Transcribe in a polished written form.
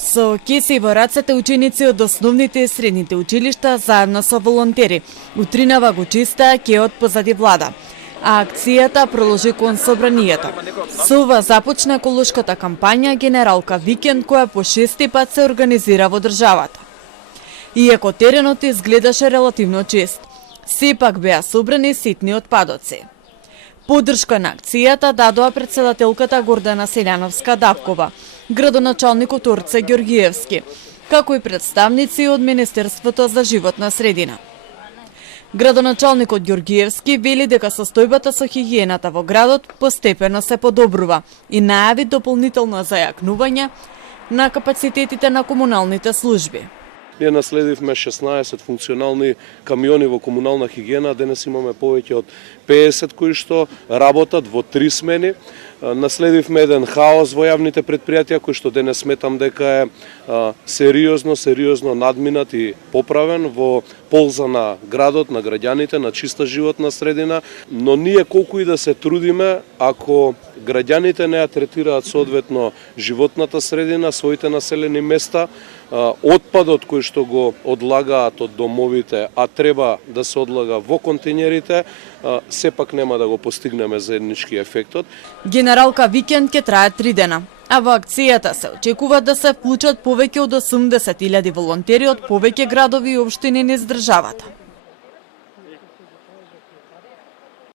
Со кеси во рацете ученици од основните и средните училишта заедно со волонтери утринава го чистаа кеот позади влада, а акцијата продолжи кон собранието. Со ова започна еколошката кампања Генералка Викенд, која по 6-ти пат се организира во државата. Иако теренот изгледаше релативно чист, сепак беа собрани ситни отпадоци. Поддршка на акцијата дадоа председателката Гордана Селјановска-Давкова, градоначалникот Орце Ѓоргиевски, како и представници од Министерството за животна средина. Градоначалникот Ѓоргиевски вели дека состојбата со хигиената во градот постепено се подобрува и најави дополнително зајакнување на капацитетите на комуналните служби. Ние наследивме 16 функционални камиони во комунална хигиена, денес имаме повеќе од 50 кои што работат во 3 смени. Наследивме еден хаос во јавните предпријатија кој што денес сметам дека е сериозно надминат и поправен во полза на градот, на граѓаните, на чиста животна средина, но ние колку и да се трудиме, ако граѓаните не ја третираат соодветно животната средина, своите населени места, отпадот кој што го одлагаат од домовите, а треба да се одлага во контейнерите, сепак нема да го постигнеме заеднички ефектот. Генералка Викенд ќе трае 3 дена, а во акцијата се очекува да се вклучат повеќе од 80.000 волонтери од повеќе градови и општини низ државата.